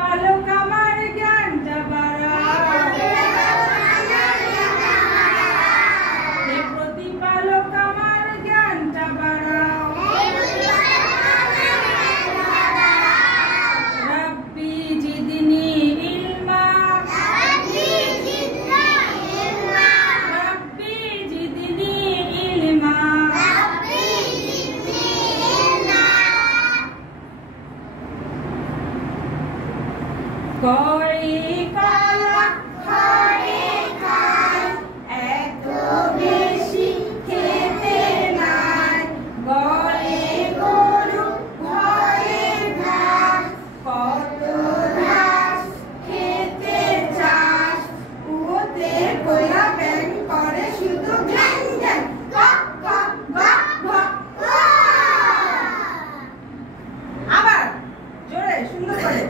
প্রতিপালক আমার জ্ঞানটা বাড়াও, হে প্রতিপালক আমার জ্ঞানটা বাড়াও। রব্বি জিদনি ইলমা, রব্বি জিদনি ইলমা। করে কলা খড়ে খায়, এত বেশি খেতে নাই, গলে গরু ঘরে ঘাস, কত ঘাস খেতে চাস, ওতে কইরা ব্যাং করে শুধু ঘ্যাং ঘ্যাং, কক কক কক কক। আবার জোরে সুন্দর করে।